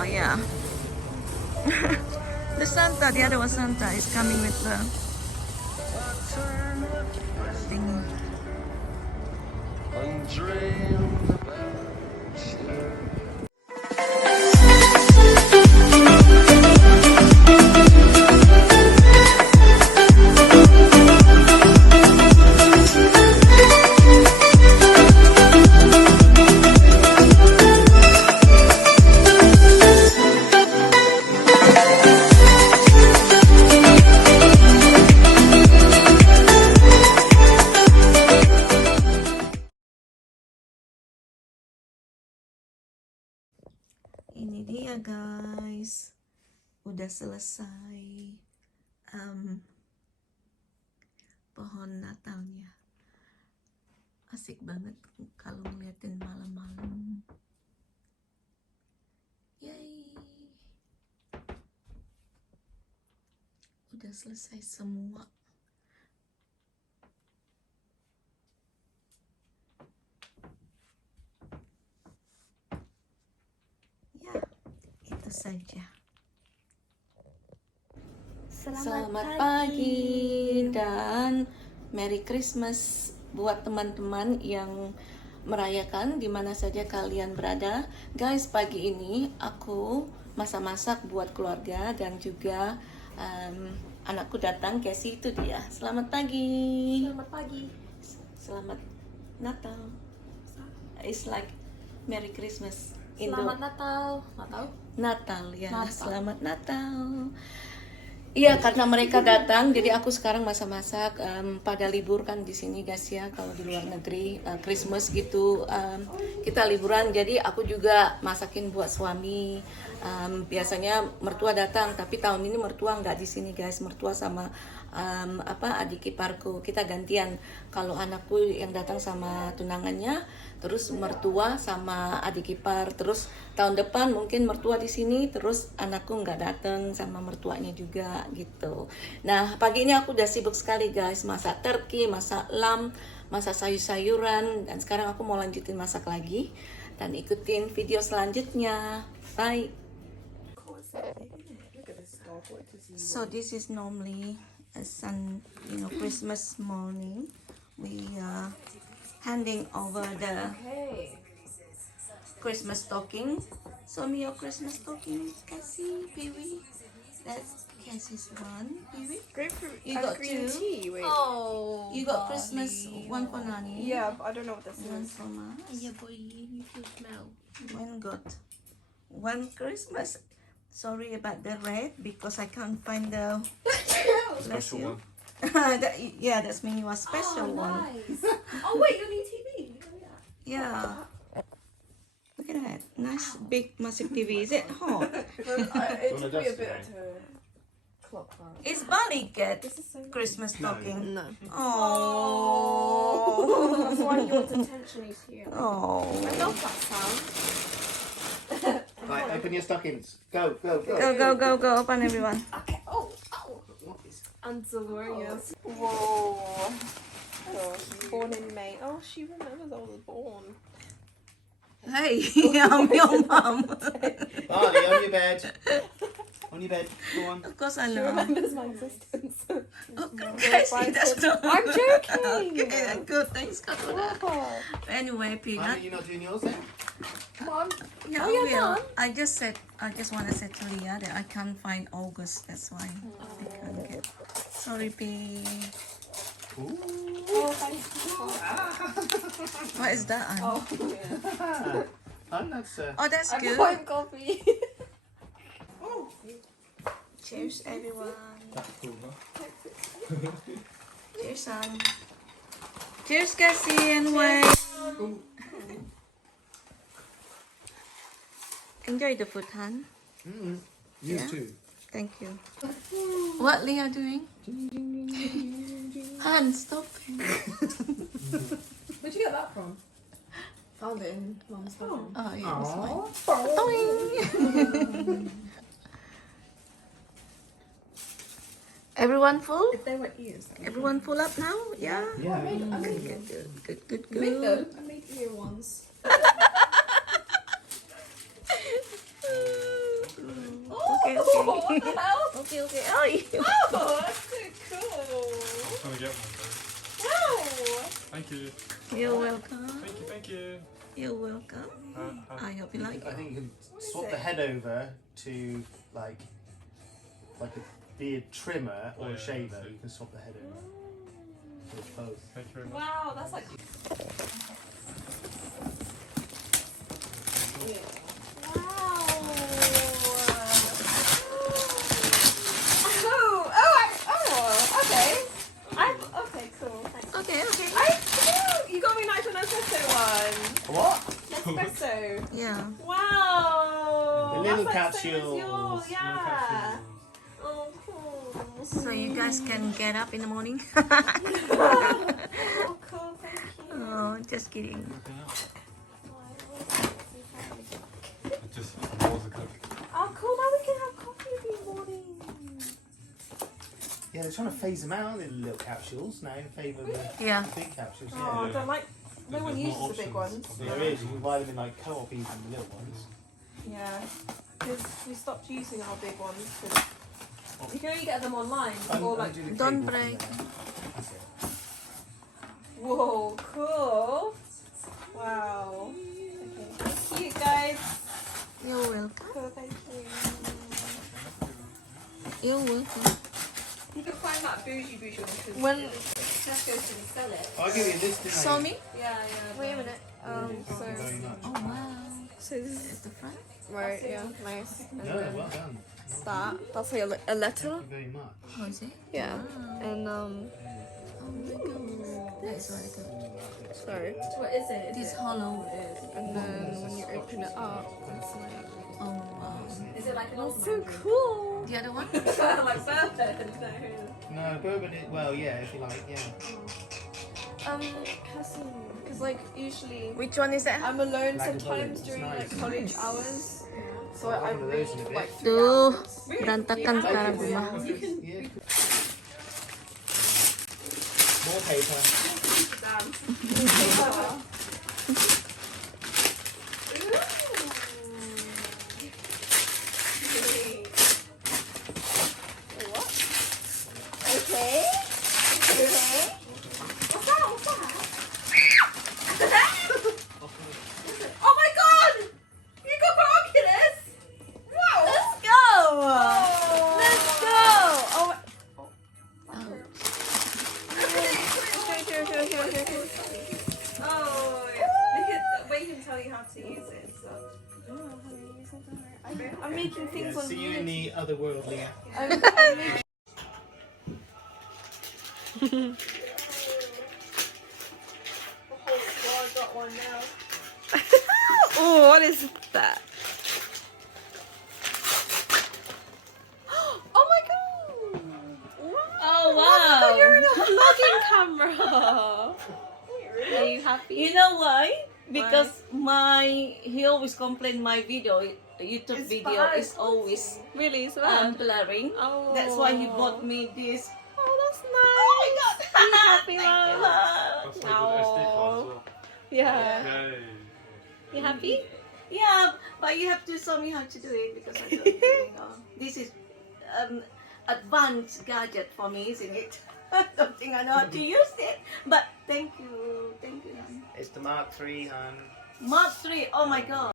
Oh yeah. The Santa, the other one Santa is coming with the thingy. Ini dia guys, udah selesai pohon Natalnya. Asik banget kalau ngeliatin malam-malam. Yay, udah selesai semua. Saja. Selamat pagi dan Merry Christmas buat teman-teman yang merayakan di mana saja kalian berada. Guys, pagi ini aku masak-masak buat keluarga dan juga anakku datang, Casey itu dia. Selamat pagi. Selamat pagi. Selamat Natal. It's like Merry Christmas. Selamat Natal. Natal ya. Natal. Selamat Natal. Iya, karena mereka datang, jadi aku sekarang masak-masak. Pada libur kan di sini guys ya, kalau di luar negeri Christmas gitu kita liburan. Jadi aku juga masakin buat suami. Biasanya mertua datang, tapi tahun ini mertua nggak di sini guys. Mertua sama adik iparku, kita gantian. Kalau anakku yang datang sama tunangannya, terus mertua sama adik ipar. Terus tahun depan mungkin mertua di sini, terus anakku nggak datang sama mertuanya juga gitu. Nah, pagi ini aku udah sibuk sekali guys, masak turkey, masak lamb, masak sayur-sayuran, dan sekarang aku mau lanjutin masak lagi dan ikutin video selanjutnya. Bye. So this is normally a Christmas morning. We are handing over the Christmas stocking. Show me your Christmas stocking, Cassie, baby. That's Cassie's one, baby. Grapefruit You and got green two? tea. Wait. Oh, you got Christmas, one for Nani. Yeah, but I don't know what this One is. for us. Yeah, boy, you can smell. One got one Christmas. Sorry about the red because I can't find the bless you. Yeah, that's mean you are special one. Nice. Oh wait, your new TV. Yeah. Look at that. Nice big massive TV. Is it hot? It took me a bit to clock that. Is Bali get This is so Christmas stocking? No. Oh. That's why he wants attention. He's here. Oh. I love that sound. Right, open your stockings. Go, go, go. Go, go, go, go. Open everyone. Okay. Oh. What is... And Delorious. Whoa. Oh, born in May. Oh, she remembers I was born. Hey, I'm your mum. Barley, on your bed. On your bed. Go on. Of course I She know. remembers my existence. Oh, Casey, that's not. I'm joking. Okay, good. Thanks God for that. Oh, Anyway, Why Peanut. are you not doing yours then? Mom. Yeah, Oh, I you're will. done? I just want to say to Leah that I can't find August. That's why I can't get. Sorry, P. Oh, thank you. What is that? Anne? Oh, yeah. And that's Oh, that's I'm good. pouring coffee. Cheers, everyone. that's cool, huh? Cheers, son. Cheers, Cassie and Wayne. Enjoy the food, Han. Mm-hmm. You Yeah. too. Thank you. What Leah doing? Han, stop it. Where'd you get that from? Found it in Mum's bedroom. Oh, yeah, that's fine. Aww. Doing. Everyone full? If they were ears. Everyone full up now? Yeah? Yeah. I made Good. them. I made ear ones. what the hell? Okay. Oh, Oh, that's so cool. I'm trying to get one though. Wow. Thank you. you're welcome. Thank you. You're welcome. I hope you like I it. think you can swap the head over to like a beard trimmer or Oh, a yeah, shaver. that's it. You can swap the head over. Or both. Thank you very much. Wow, that's like. Okay, cool. Thanks. Okay. You got me nice an espresso one. What? Espresso. Yeah. Wow. The little That's like same as capsules. yours, Little yeah. capsules. Oh, cool. So you guys can get up in the morning. Oh, cool. Thank you. Oh, just kidding. Just was a cook. Oh, cool. Now we can have coffee every morning. Yeah, they're trying to phase them out, the little capsules now in favour of the Yeah. big capsules. Oh, I Yeah. don't like. No one There's more uses the big options. ones. There is. You can buy them in like co-op even the little ones. Yeah, because we stopped using our big ones. 'Cause you can only get them online or like. Undo the Don't cable from break. there. That's it. Whoa, cool! Wow. Okay, thank you guys. You're welcome. Cool, thank you. You're welcome. You can find that bougie because When Tesco can sell it. I'll give you this. didn't I? saw me? Yeah. Wait a minute. Thank you very much. Oh wow. So this is At the front. right. Yeah, nice. And No, then well done. that's like a letter. Thank you very much. Oh, is it? Yeah. And Oh my goodness. That's really good. sorry. What is it? This hollow. And then when you open it up, it's like. Oh wow. Is it like an old So cool. The other one? like bourbon? No, bourbon is, well, yeah, if you like, yeah. Because like usually Which one is that? I'm alone Like sometimes it's during nice. like college hours, so I'll I have one of read those in a for bit. like 3 Tuh, hours. berantakan sekarang rumah. Yeah. More paper. Okay. Oh my god! You got binoculars! Wow! Let's go! Let's go! Oh my... Oh, yeah. Because we can tell you how to use it and stuff. I'm making Yeah, things on see you in the otherworldly. I got one now. Oh, what is that? Oh my god! Oh wow. You're in a vlogging camera. Are you happy? You know why? Because he always complain my video, YouTube It's video bad. is always Really? It's bad? blurring. Oh. That's why he bought me this. Oh, that's nice. Oh my god! Are you happy, Mom? That's like with SD card as well. Yeah. Yay. You happy? Yeah, but you have to show me how to do it because I don't know. This is advanced gadget for me, isn't it? I don't think I know how to use it. But thank you. It's the Mark III, hon. Mark 3, oh my god.